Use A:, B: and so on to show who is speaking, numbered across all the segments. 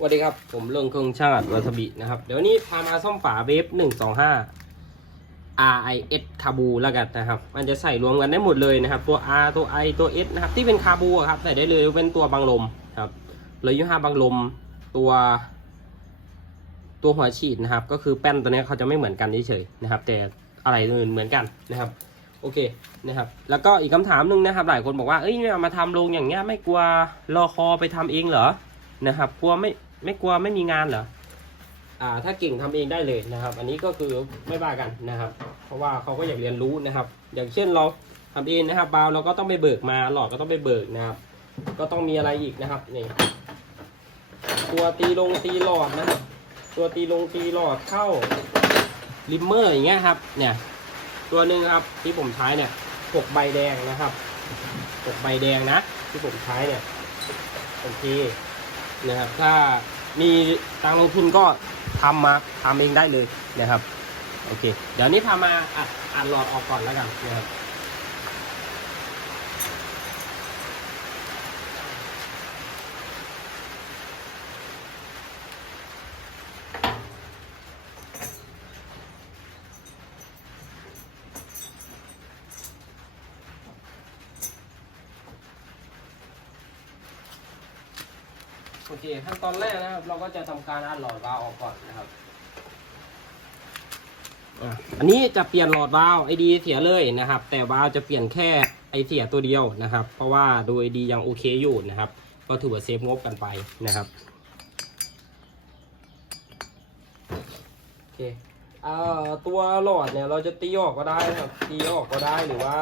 A: สวัสดีครับ ผมเรื่องเครื่องช่างอัดวาซาบินะครับ เดี๋ยวนี้พามาซ่อมฝาเวฟหนึ่งสองห้า RIS คาบูแล้วกันนะครับ มันจะใส่รวมกันได้หมดเลยนะครับ ตัว R ตัว I ตัว S นะครับ ที่เป็นคาบูครับ ใส่ได้เลยเป็นตัวบังลมครับเลยยี่ห้าบังลมตัว ตัวหัวฉีดนะครับ ก็คือแป้นตัวนี้เขาจะไม่เหมือนกันเฉยๆนะครับ แต่อะไรอื่นเหมือนกันนะครับโอเคนะครับ แล้วก็อีกคำถามหนึ่งนะครับ หลายคนบอกว่าเอ้ยเอามาทำโรงอย่างเงี้ยไม่กลัวรอคอไปทำเองเหรอนะครับ กลัวไม่ ไม่กลัวไม่มีงานเหรออ่าถ้าเก่งทำเองได้เลยนะครับ อันนี้ก็คือไม่ว่ากันนะครับ เพราะว่าเขาก็อยากเรียนรู้นะครับ อย่างเช่นเราทำเองนะครับบาวเราก็ต้องไปเบิกมาหลอดก็ต้องไปเบิกนะครับ ก็ต้องมีอะไรอีกนะครับนี่ตัวตีลงตีหลอดนะครับตัวตีลงตีหลอดเข้าลิมเมอร์อย่างเงี้ยครับ เนี่ย ตัวหนึ่งครับที่ผมใช้เนี่ยหกใบแดงนะครับหกใบแดงนะ ที่ผมใช้เนี่ยโอเค นะครับถ้ามีตังลงทุนก็ทำมาทำเองได้เลยนะครับโอเค เดี๋ยวนี้พามาอัดอัดหลอดออกก่อนแล้วกันนะครับ โอเคขั้นตอนแรกนะครับ เราก็จะทำการอัดหลอดวาล์วออกก่อนนะครับอะอันนี้จะเปลี่ยนหลอดวาล์วไอดีเสียเลยนะครับ แต่วาล์วจะเปลี่ยนแค่ไอเสียตัวเดียวนะครับ เพราะว่าดูไอดียังโอเคอยู่นะครับ ก็ถือว่าเซฟงบกันไปนะครับโอเคเอ่อตัวหลอดเนี่ยเราจะตีออกก็ได้นะครับตีออกก็ได้หรือว่า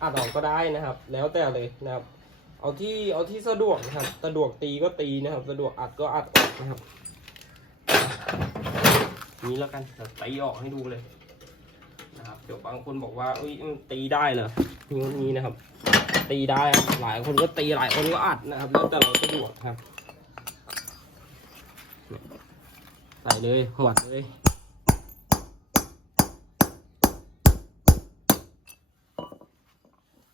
A: อัดออกก็ได้นะครับ แล้วแต่เลยนะครับ เอาที่เอาที่สะดวกนะครับสะดวกตีก็ตีนะครับ สะดวกอัดก็อัดออกนะครับนี้แล้วกันเดี๋ยวตีออกให้ดูเลยนะครับเดี๋ยวบางคนบอกว่าอ้ยตีได้เหรอนี่นี่นะครับ ตีได้หลายคนก็ตีหลายคนก็อัดนะครับ แล้วแต่เราสะดวกครับใส่เลยหวดเลย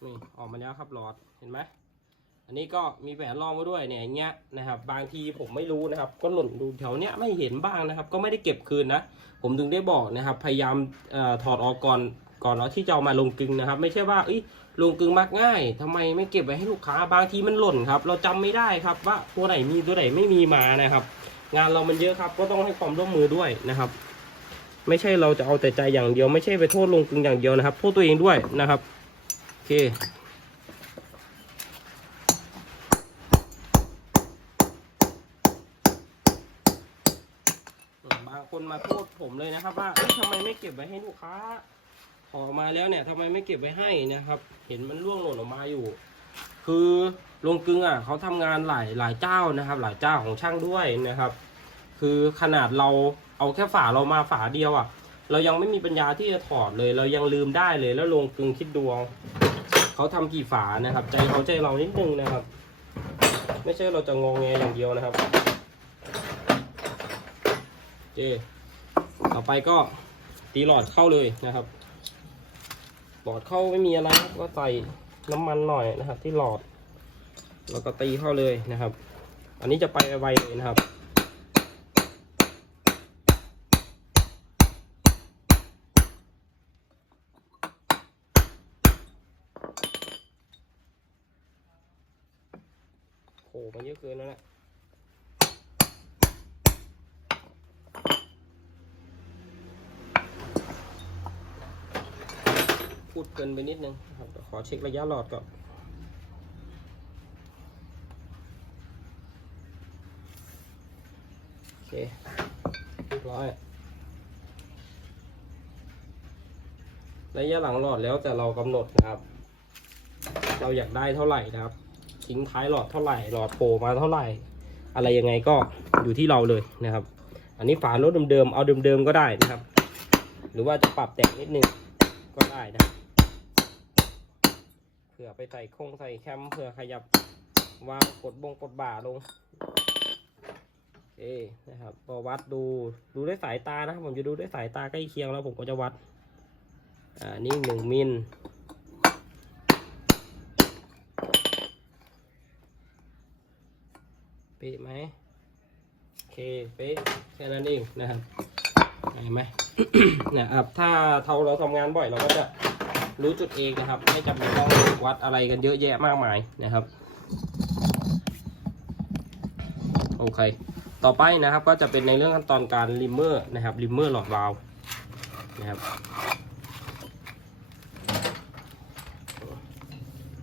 A: นี่ออกมาแล้วครับหลอดเห็นไหม อันนี้ก็มีแหวนรองไว้ด้วยเนี่ยอย่างเงี้ยนะครับ บางทีผมไม่รู้นะครับ ก็หล่นดูแถวเนี้ยไม่เห็นบ้างนะครับ ก็ไม่ได้เก็บคืนนะ ผมถึงได้บอกนะครับ พยายามเออถอดออกก่อนก่อนแล้วที่จะเอามาลงกึงนะครับ ไม่ใช่ว่าอ้ยลงกึงมักง่ายทำไมไม่เก็บไว้ให้ลูกค้า บางทีมันหล่นครับ เราจำไม่ได้ครับ ว่าตัวไหนมีตัวไหนไม่มีมานะครับ งานเรามันเยอะครับ ก็ต้องให้ความร่วมมือด้วยนะครับ ไม่ใช่เราจะเอาแต่ใจอย่างเดียว ไม่ใช่ไปโทษลงกึงอย่างเดียวนะครับ โทษตัวเองด้วยนะครับ โอเค มาโทษผมเลยนะครับ ว่าทำไมไม่เก็บไว้ให้ลูกค้าขอมาแล้วเนี่ยทำไมไม่เก็บไว้ให้นะครับ เห็นมันร่วงหล่นออกมาอยู่ คือลงกึงอะเขาทำงานหลายหลายเจ้านะครับ หลายเจ้าของช่างด้วยนะครับ คือขนาดเราเอาแค่ฝาเรามาฝาเดียวอะ เรายังไม่มีปัญญาที่จะถอดเลย เรายังลืมได้เลยแล้วลงกึงคิดดวงเขาทำกี่ฝานะครับ ใจเขาใจเรานิดนึงนะครับ ไม่ใช่เราจะงองแงอย่างเดียวนะครับเค ต่อไปก็ตีหลอดเข้าเลยนะครับ หลอดเข้าไม่มีอะไรก็ใส่น้ำมันหน่อยนะครับ ที่หลอด แล้วก็ตีเข้าเลยนะครับ อันนี้จะไปไวเลยนะครับโหมันเยอะเกินแล้วนะ พูดเกินไปนิดนึงครับขอเช็คระยะหลอดก่อนโอเคเรียบร้อยระยะหลังหลอดแล้วแต่เรากำหนดนะครับ เราอยากได้เท่าไหร่นะครับทิ้งท้ายหลอดเท่าไหร่หลอดโผล่มาเท่าไหร่ อะไรยังไงก็อยู่ที่เราเลยนะครับ อันนี้ฝารถเดิมๆเอาเดิมๆก็ได้นะครับ หรือว่าจะปรับแต่งนิดนึงก็ได้นะ ผื่อไปใส่โครงใส่แคมเผื่อขยับวางกดบงกดบ่าลงโอนะครับพอวัดดูดูด้วยสายตานะผมจะดูด้วยสายตาใกล้เคียงแล้วผมก็จะวัดอ่านี่หนึ่งมิลเป๊ะไหมโอเคเป๊ะแค่นั้นเองนะครับเห็นไหมนะครับถ้าเราเราทำงานบ่อยเราก็จะ รู้จุดเองนะครับ ไม่จำเป็นต้องวัดอะไรกันเยอะแยะมากมายนะครับโอเค ต่อไปนะครับก็จะเป็นในเรื่องขั้นตอนการริมเมอร์นะครับริมเมอร์หลอดวาล์วนะครับ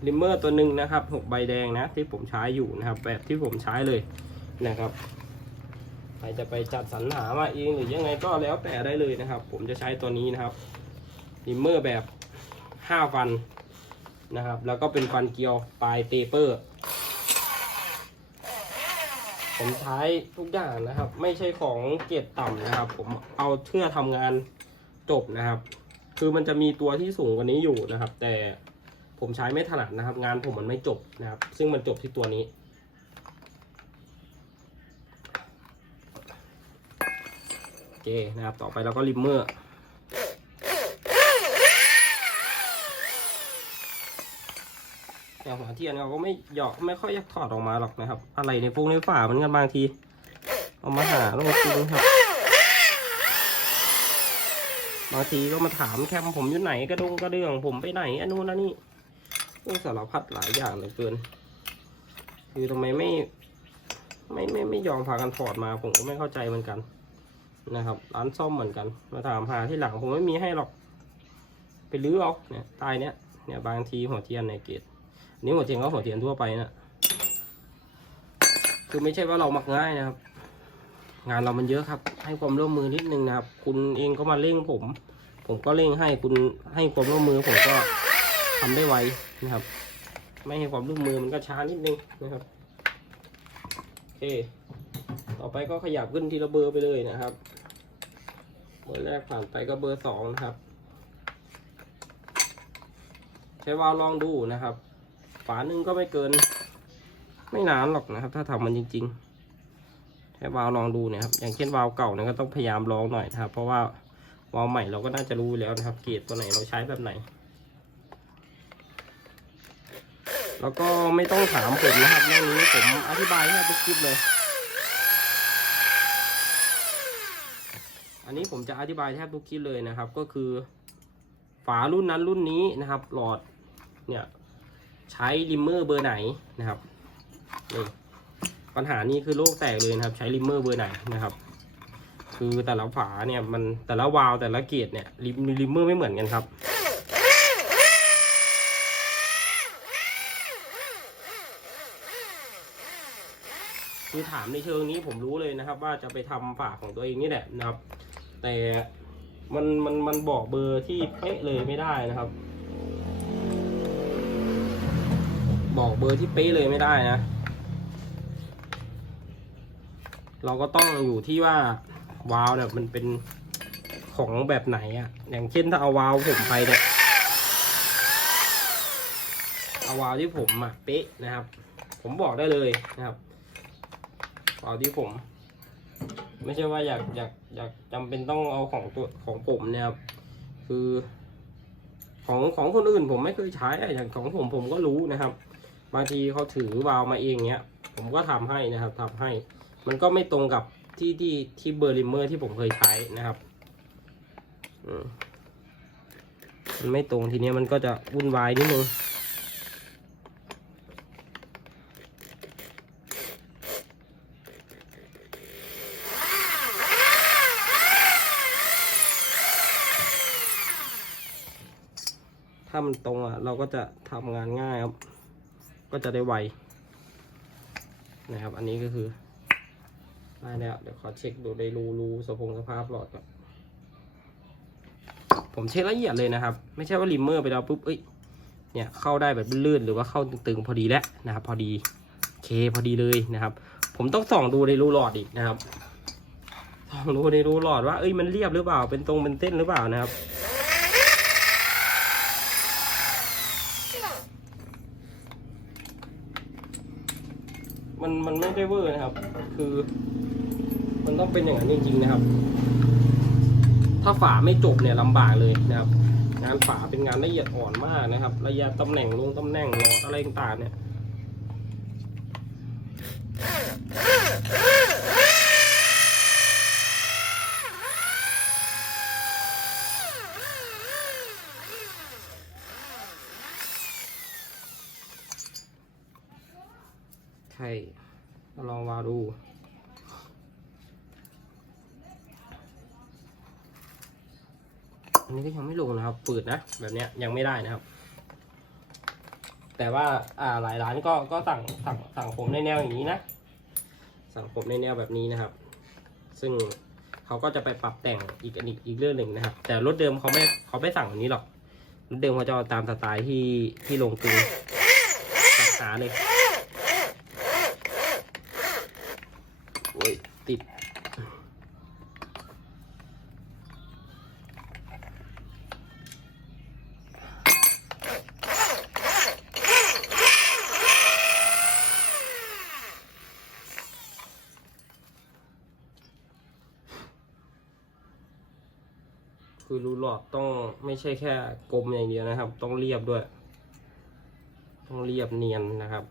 A: ริมเมอร์ตัวหนึ่งนะครับหกใบแดงนะที่ผมใช้อยู่นะครับ แบบที่ผมใช้เลยนะครับใครจะไปจัดสรรหามาเองหรือยังไงก็แล้วแต่ได้เลยนะครับ ผมจะใช้ตัวนี้นะครับริมเมอร์แบบ ห้าฟันนะครับ แล้วก็เป็นฟันเกลียวปลายเปเปอร์ ผมใช้ทุกอย่างนะครับ ไม่ใช่ของเกรดต่ำนะครับ ผมเอาเพื่อทำงานจบนะครับ คือมันจะมีตัวที่สูงกว่านี้อยู่นะครับ แต่ผมใช้ไม่ถนัดนะครับ งานผมมันไม่จบนะครับ ซึ่งมันจบที่ตัวนี้โอเคนะครับ ต่อไปเราก็ริมเมอร์ อย่างหัวเทียนเราก็ไม่หยอกไม่ค่อยอยากถอดออกมาหรอกนะครับ อะไรในพวกในฝามือนกันบางที เอามาหาแล้วมากินครับบางทีก็มาถามแคมผมอยู่ไหนกระดงกระเดื่องผมไปไหนอันนู้นอันนี้โอ้สารพัดหลายอย่างเหลือเกิน คือทำไมไม่ ไม่ไม่ไม่ยอมพากันถอดมาผมก็ไม่เข้าใจเหมือนกัน นะครับ ร้านซ่อมเหมือนกัน มาถามหาที่หลังผมไม่มีให้หรอก ไปรื้อเอาเนี่ยตายเนี้ยเนี่ยบางทีหัวเทียนในเกต นนี้หัวเทียนก็หัวเทียนทั่วไปนะคือไม่ใช่ว่าเรามักง่ายนะครับ งานเรามันเยอะครับ ให้ความร่วมมือนิดนึงนะครับ คุณเองก็มาเร่งผม ผมก็เร่งให้คุณให้ความร่วมมือผมก็ทำได้ไวนะครับ ไม่ให้ความร่วมมือมันก็ช้านิดนึงนะครับโอเคต่อไปก็ขยับขึ้นทีละเบอร์ไปเลยนะครับ เบอร์แรกผ่านไปก็เบอร์สองนะครับ ใช้วาล์วลองดูนะครับ ฝาหนึ่งก็ไม่เกิน ไม่นานหรอกนะครับ ถ้าทำมันจริงๆให้วาลลองดูเนี่ยครับ อย่างเช่นวาลเก่าเนี่ยก็ต้องพยายามลองหน่อยนะครับ เพราะว่าวาลใหม่เราก็น่าจะรู้แล้วนะครับ เกียรดตัวไหนเราใช้แบบไหน แล้วก็ไม่ต้องถามผมนะครับเรื่องนี้ผมอธิบายให้ทุกคลิปเลย อันนี้ผมจะอธิบายแทบทุกคลิปเลยนะครับ ก็คือฝารุ่นนั้นรุ่นนี้นะครับ หลอดเนี่ย ใช้ริมเมอร์เบอร์ไหนนะครับนี่ปัญหานี้คือโลกแตกเลยนะครับ ใช้ริมเมอร์เบอร์ไหนนะครับ คือแต่ละฝาเนี่ยมันแต่ละวาล์วแต่ละเกียรดเนี่ยริมริมเมอร์ไม่เหมือนกันครับคือถามในเชิงนี้ผมรู้เลยนะครับ ว่าจะไปทำฝาของตัวเองนี่แหละนะครับ แต่มันมันมันบอกเบอร์ที่เป๊ะเลยไม่ได้นะครับ บอกเบอร์ที่เป๊ะเลยไม่ได้นะ เราก็ต้องอยู่ที่ว่าวาล์วเนี่ยมันเป็นของแบบไหนอะอย่างเช่นถ้าเอาวาล์วผมไปเนี่ยเอาวาล์วที่ผมอะเป๊ะนะครับ ผมบอกได้เลยนะครับวาล์วที่ผม ไม่ใช่ว่าอยากอยากอยากจำเป็นต้องเอาของตัวของผมเนี่ยครับคือของของคนอื่นผมไม่เคยใช้อะอย่างของผมผมก็รู้นะครับ บางทีเขาถือวาล์วมาเองเนี้ย ผมก็ทำให้นะครับทำให้ มันก็ไม่ตรงกับที่ที่ที่เบอร์ลิมเมอร์ที่ผมเคยใช้นะครับมมันไม่ตรงทีเนี้ยมันก็จะวุ่นวายนิดนึงถ้ามันตรงอะ เราก็จะทำงานง่ายครับ ก็จะได้ไวนะครับ อันนี้ก็คือได้แล้ว เดี๋ยวขอเช็คดูได้รูรูสพงสภาพหลอดก่อนผมเช็คละเอียดเลยนะครับ ไม่ใช่ว่าริมเมอร์ไปแล้วปุ๊บเอ้ยเนี่ยเข้าได้แบบลื่นหรือว่าเข้าตึงๆพอดีแล้วนะครับ พอดีเคพอดีเลยนะครับ ผมต้องส่องดูในรูหลอดอีกนะครับส่องดูในรูหลอดว่าเอ้ยมันเรียบหรือเปล่าเป็นตรงเป็นเส้นหรือเปล่านะครับ มันมันไม่ได้เวอร์นะครับ คือ มันต้องเป็นอย่างนั้นจริงๆนะครับ ถ้าฝาไม่จบเนี่ยลำบากเลยนะครับ งานฝาเป็นงานละเอียดอ่อนมากนะครับ ระยะตำแหน่งลงตำแหน่งหลอดอะไรต่างๆเนี่ย ช่ก็ลองวาล์วดู อันนี้ก็ยังไม่ลงนะครับปืดนะแบบเนี้ยยังไม่ได้นะครับ แต่ว่าอ่าหลายร้านก็ก็สั่งสั่งสั่งผมในแนวอย่างนี้นะ สั่งผมในแนวแบบนี้นะครับ ซึ่งเขาก็จะไปปรับแต่งอีกอันอีกอีกเรื่องหนึ่งนะครับ แต่รถเดิมเขาไม่เขาไม่สั่งแบบนี้หรอกรถเดิมเขาจะเอาตามสไตล์ที่ที่ลงกลึงหาเลยโอ้ยติด คือรูหลอดต้องไม่ใช่แค่กลมอย่างเดียวนะครับ ต้องเรียบด้วย ต้องเรียบเนียนนะครับ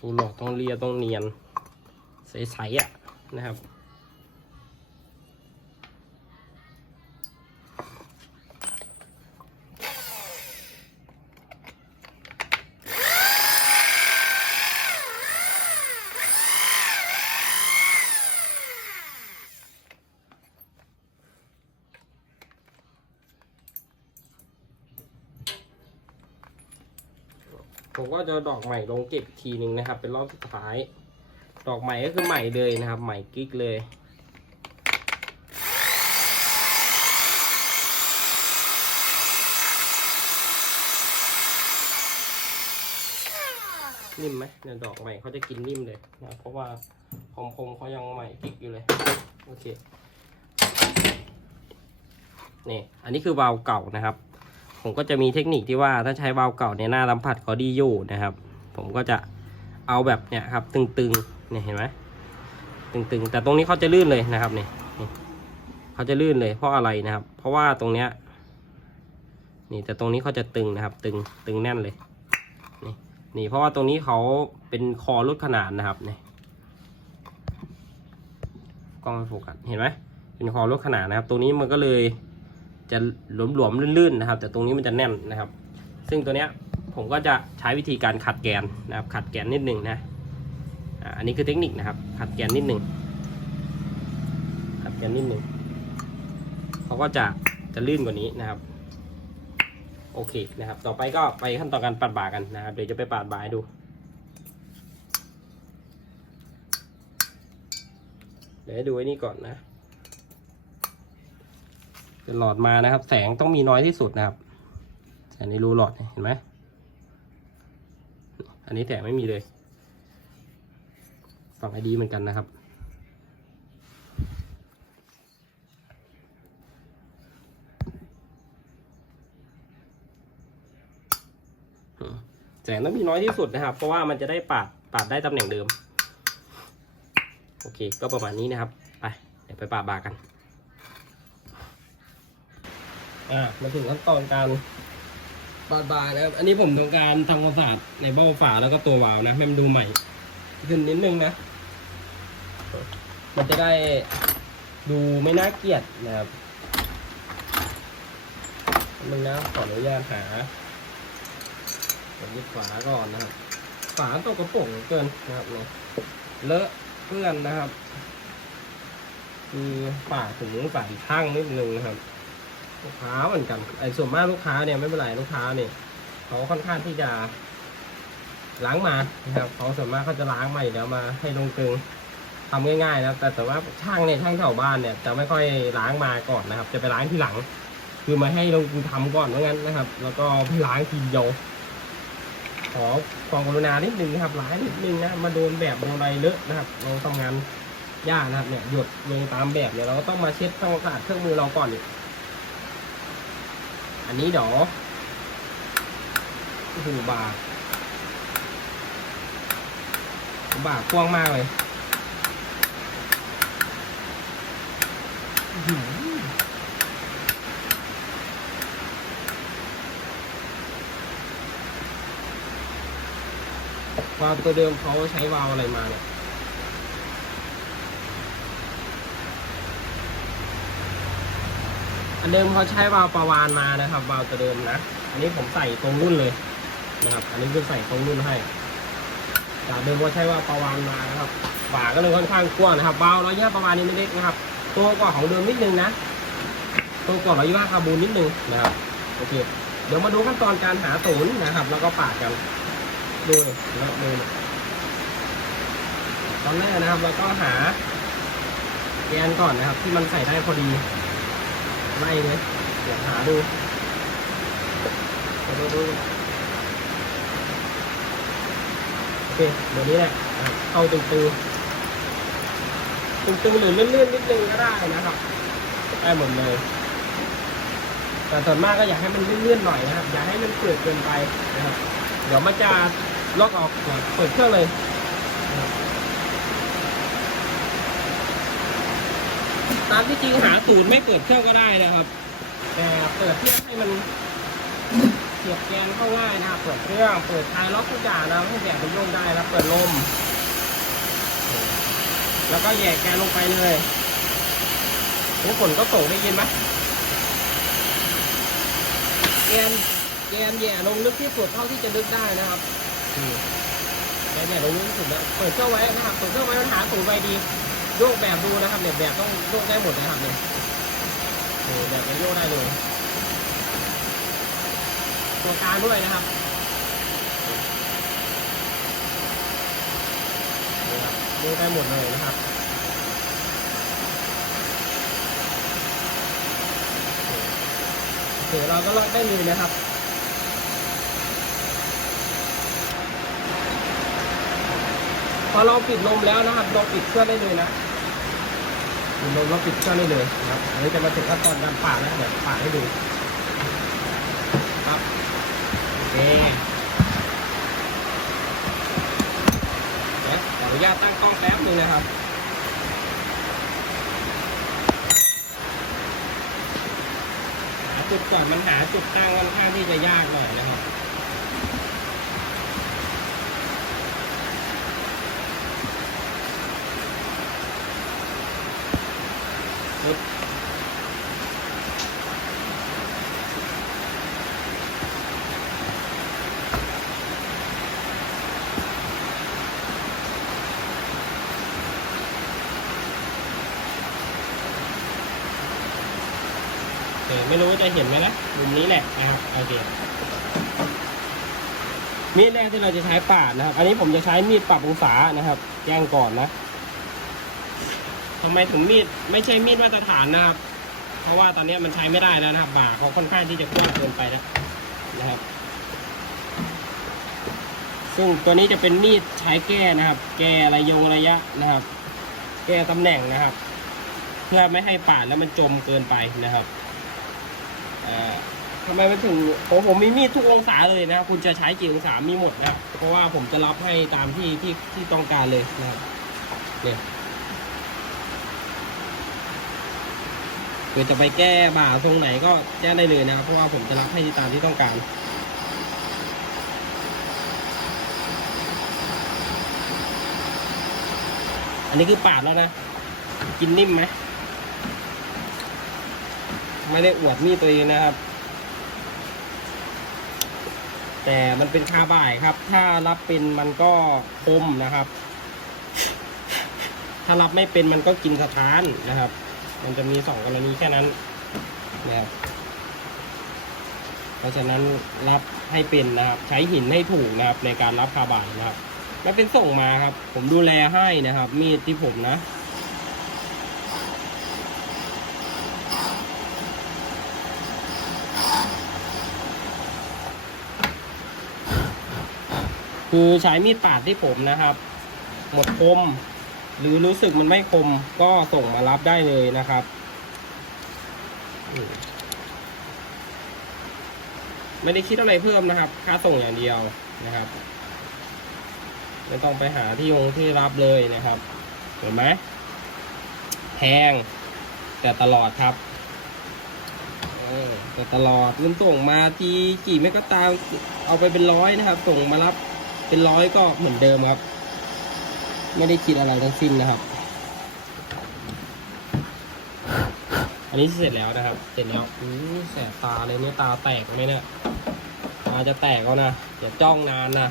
A: รูหลอดต้องเรียบต้องเนียนใสๆอะนะครับ ผมก็จะดอกใหม่ลงเก็บอีกทีหนึ่งนะครับ เป็นรอบสุดท้าย ดอกใหม่ก็คือใหม่เลยนะครับ ใหม่กิ๊กเลยนิ่มไหมเนี่ยดอกใหม่เขาจะกินนิ่มเลยนะเพราะว่าคมคมเขายังใหม่กิ๊กอยู่เลยโอเคนี่อันนี้คือวาล์วเก่านะครับ ผมก็จะมีเทคนิคที่ว่าถ้าใช้วาล์วเก่าเนี่ยหน้าสัมผัสเขาดีอยู่นะครับ ผมก็จะเอาแบบเนี่ยครับ ตึงๆเนี่ยเห็นไหมตึงๆ แต่ตรงนี้เขาจะลื่นเลยนะครับนี่นี่เขาจะลื่นเลยเพราะอะไรนะครับ เพราะว่าตรงเนี้ยนี่แต่ตรงนี้เขาจะตึงนะครับ ตึงตึงแน่นเลยนี่นี่เพราะว่าตรงนี้เขาเป็นคอลดขนาดนะครับนี่กล้องไม่โฟกัสเห็นไหมเป็นคอลดขนาดนะครับ ตรงนี้มันก็เลย จะหลวมๆลื่นๆนะครับ แต่ตรงนี้มันจะแน่นนะครับ ซึ่งตัวเนี้ยผมก็จะใช้วิธีการขัดแกนนะครับ ขัดแกนนิดหนึ่งนะอันนี้คือเทคนิคนะครับ ขัดแกนนิดหนึ่งขัดแกนนิดหนึ่งเขาก็จะจะลื่นกว่านี้นะครับ โอเคนะครับ ต่อไปก็ไปขั้นตอนการปาดบ่ากันนะครับ เดี๋ยวจะไปปาดบ่าให้ดูเดี๋ยวให้ดูไอ้นี่ก่อนนะ เป็นหลอดมานะครับ แสงต้องมีน้อยที่สุดนะครับอันนี้รูหลอดเนี่ยเห็นไหมอันนี้แสงไม่มีเลยฝั่งไอดีเหมือนกันนะครับแสงต้องมีน้อยที่สุดนะครับ เพราะว่ามันจะได้ปาดปาดได้ตำแหน่งเดิม โอเค ก็ประมาณนี้นะครับ ไป เดี๋ยวไปปาดบากัน อ่ามาถึงขั้นตอนการปาดบาร์นะครับ อันนี้ผมต้องการทำความสะอาดในเบ้าฝาแล้วก็ตัววาล์วนะให้มันดูใหม่ ขึ้นนิดนึงนะ มันจะได้ดูไม่น่าเกลียดนะครับมึงนะขออนุญาตหาผมยึดฝาก่อนนะครับ ฝาตกกระป๋องเกินนะครับเนี่ยเลอะเปื้อนนะครับ มีฝาถึงใส่ข้างนิดนึงนะครับ ลูกค้าเหมือนกันไอ้ส่วนมากลูกค้าเนี่ยไม่เป็นไรลูกค้าเนี่ยเขาค่อนข้างที่จะล้างมานะครับเขาส่วนมากเขาจะล้างมาอยู่แล้วมาให้ลงกลึงทำง่ายๆนะแต่แต่ว่าช่างเนี่ยช่างแถวบ้านเนี่ยจะไม่ค่อยล้างมาก่อนนะครับ จะไปล้างทีหลัง คือมาให้ลงกลึงทำก่อนว่าะงั้นนะครับ แล้วก็ล้างทีเดียวขอความกรุณานิดนึงนะครับล้างนิดนึงนะมาโดนแบบโดนอะไรเลอะนะครับ เราทำงานยากนะครับเนี่ยหยดลงตามแบบเนี่ยเราก็ต้องมาเช็ดทำความสะอาดเครื่องมือเราก่อนอีก อันนี้เดี๋ยวโอ้โหบาบากว้างมากเลยหือวาล์วตัวเดิมเขาใช้วาล์วอะไรมาเนี่ย อันเดิมเขาใช้วาล์วปลาวานมานะครับวาล์วตัวเดิมนะ อันนี้ผมใส่ตรงรุ่นเลยนะครับ อันนี้คือใส่ตรงรุ่นให้จากเดิมว่าใช่ว่าประวานมานะครับฝาก็เลยค่อนข้างกว้างนะครับเบาร้อยยี่ประมาณนี้ไม่เล็กนะครับ ตัวกว่าของเดิมนิดนึงนะ ตัวกว่าร้อยยี่คาร์บูนนิดนึงนะครับโอเค เดี๋ยวมาดูขั้นตอนการหาศูนย์นะครับ แล้วก็ปาดกันดูแล้วดูตอนแรกนะครับเราก็หาแกนก่อนนะครับ ที่มันใส่ได้พอดี ไล่เลยเดี๋ยวหาดูดูดูโอเคเดี๋ยวนี้แหละนะครับเข้าตึงๆตึงๆหรือเลื่อนๆนิดนึงก็ได้นะครับได้หมดเลย แต่ส่วนมากก็อยากให้มันเลื่อนๆหน่อยนะครับ อย่าให้มันเปิดเกินไปนะครับ เดี๋ยวมันจะล็อกออกเปิดเครื่องเลยนะครับ ตามที่จริงหาศูนย์ไม่เปิดเครื่องก็ได้นะครับ แต่เปิดเพื่อให้มันเสียบแกนเข้าง่ายนะครับ เปิดเครื่องเปิดท้ายล็อกทุกอย่างนะให้แบบมันโยงได้แล้วเปิดลม แล้วก็แยกแกนลงไปเลยทุกคนก็ส่งได้ยินไหมแกนแกนแย่ลงลึกที่สุดเท่าที่จะลึกได้นะครับอืมแกนแย่ลงลึกที่สุดแล้วเปิดเครื่องไว้นะครับเปิดเครื่องไว้มันหาสูตรไว้ดีโยกแบบดูนะครับเนี่ยแบบต้องโยกได้หมดนะครับเนี่ยโอ้แบบจะโยกได้เลย ตัวกลางด้วยนะครับโยกได้หมดเลยนะครับโอเคเราก็ลอกได้เลยนะครับพอเราปิดลมแล้วนะครับเราปิดเครื่องได้เลยนะ ลมเราปิดเครื่องได้เลยครับอันนี้จะมาถึงขั้นตอนการปาดแล้วเดี๋ยวปาดให้ดูครับโอเคเดี๋ยวขออนุญาตตั้งกล้องแป๊บนึงนะครับหาจุดก่อนมันหาจุดตั้งค่อนข้างที่จะยากหน่อยนะครับ อเคไม่รู้ว่าจะเห็นไหมนะมุมนี้แหละนะครับโอเคมีดแรกที่เราจะใช้ปาดนะครับ อันนี้ผมจะใช้มีดปรับองศานะครับแจ้งก่อนนะทำไมถึงมีดไม่ใช่มีดมาตรฐานนะครับ เพราะว่าตอนนี้มันใช้ไม่ได้แล้วนะครับบ่าเขาค่อนข้างที่จะกว้างเกินไปนะนะครับ ซึ่งตัวนี้จะเป็นมีดใช้แก้นะครับ แก้ระยงระยะนะครับ แก้ตำแหน่งนะครับ เพื่อไม่ให้ปาดแล้วมันจมเกินไปนะครับ ทำไมมันถึงผมผมมีมีดทุกองศาเลยนะครับคุณจะใช้กี่องศามีหมดนะครับเพราะว่าผมจะรับให้ตามที่ที่ที่ต้องการเลยนะครับเนี่ยเกิดจะไปแก้บ่าทรงไหนก็แจ้งได้เลยนะครับเพราะว่าผมจะรับให้ตามที่ต้องการอันนี้คือปาดแล้วนะ กินนิ่มไหม ไม่ได้อวดมีดตัวเองนะครับ แต่มันเป็นคาบ่ายครับ ถ้ารับเป็นมันก็คมนะครับ ถ้ารับไม่เป็นมันก็กินสถานนะครับ มันจะมีสองกรณีแค่นั้นนะครับเพราะฉะนั้นรับให้เป็นนะครับ ใช้หินให้ถูกนะครับ ในการรับคาร์บายนะครับมันเป็นส่งมาครับ ผมดูแลให้นะครับ มีดที่ผมนะ คือใช้มีดปาดที่ผมนะครับ หมดคม หรือรู้สึกมันไม่คมก็ส่งมารับได้เลยนะครับไม่ได้คิดอะไรเพิ่มนะครับ ค่าส่งอย่างเดียวนะครับ ไม่ต้องไปหาที่องที่รับเลยนะครับ เห็นไหมแพงแต่ตลอดครับแต่ตลอดเงินส่งมาทีกี่ไม่ก็ตามเอาไปเป็นร้อยนะครับ ส่งมารับ เป็นร้อยก็เหมือนเดิมครับ ไม่ได้คิดอะไรทั้งสิ้นนะครับ อันนี้เสร็จแล้วนะครับ เสร็จแล้วอู้แสบตาเลยเนี่ยตาแตกไหมเนี่ยปลาจะแตกเอานะอย่าจ้องนานนะ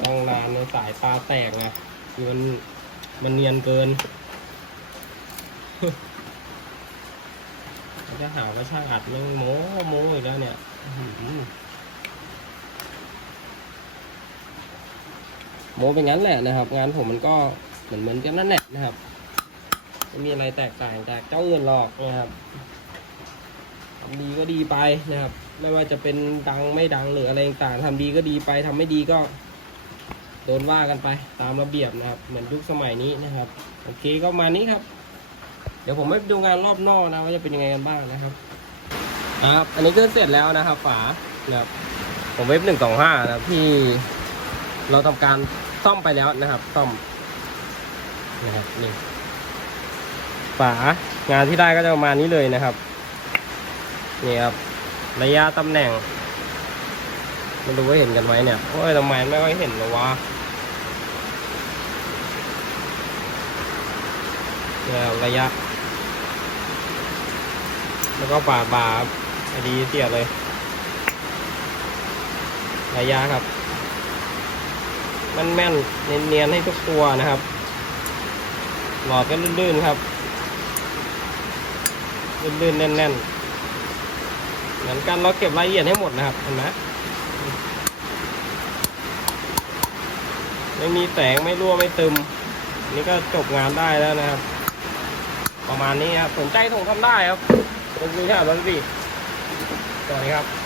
A: จ้องนานในสายปลาแตกไงคือมันมันเนียนเกินจะหาว่าช่างอัดมึงโม้โม้อีกแล้วเนี่ยอื้อหือ โม้เป็นงั้นแหละนะครับ งานผมมันก็เหมือนเหมือนกันนั่นแหละนะครับไม่มีอะไรแตกต่างจากเจ้าอื่นหรอกนะครับทำดีก็ดีไปนะครับ ไม่ว่าจะเป็นดังไม่ดังหรืออะไรต่างๆทำดีก็ดีไปทำไม่ดีก็โดนว่ากันไปตามระเบียบนะครับ เหมือนยุคสมัยนี้นะครับโอเคก็มานี้ครับ เดี๋ยวผมไปดูงานรอบนอกนะว่าจะเป็นยังไงกันบ้างนะครับครับ อันนี้ก็เสร็จแล้วนะครับ ฝานะครับผมเว็บหนึ่งสองห้านะครับที่เราทำการ ซ่อมไปแล้วนะครับ ซ่อมนะครับนี่ฝางานที่ได้ก็จะประมาณนี้เลยนะครับนี่ครับระยะตำแหน่งไม่รู้ว่าเห็นกันไหมเนี่ยโอ้ยทำไมไม่ค่อยเห็นเลยวะเนี่ยระยะ แล้วก็ป่าบาพอดีเสียเลย ระยะครับ แม่นเนียนๆ ให้ทุกตัวนะครับ หลอดก็ลื่นๆ ครับ ลื่นๆ แน่นๆ เหมือนกันเราเก็บรายละเอียดให้หมดนะครับ เห็นไหมไม่มีแสงไม่รั่วไม่ตึม นี่ก็จบงานได้แล้วนะครับ ประมาณนี้ครับ สนใจส่งทำได้ครับผมคือชาติวันสีสวัสดีครับ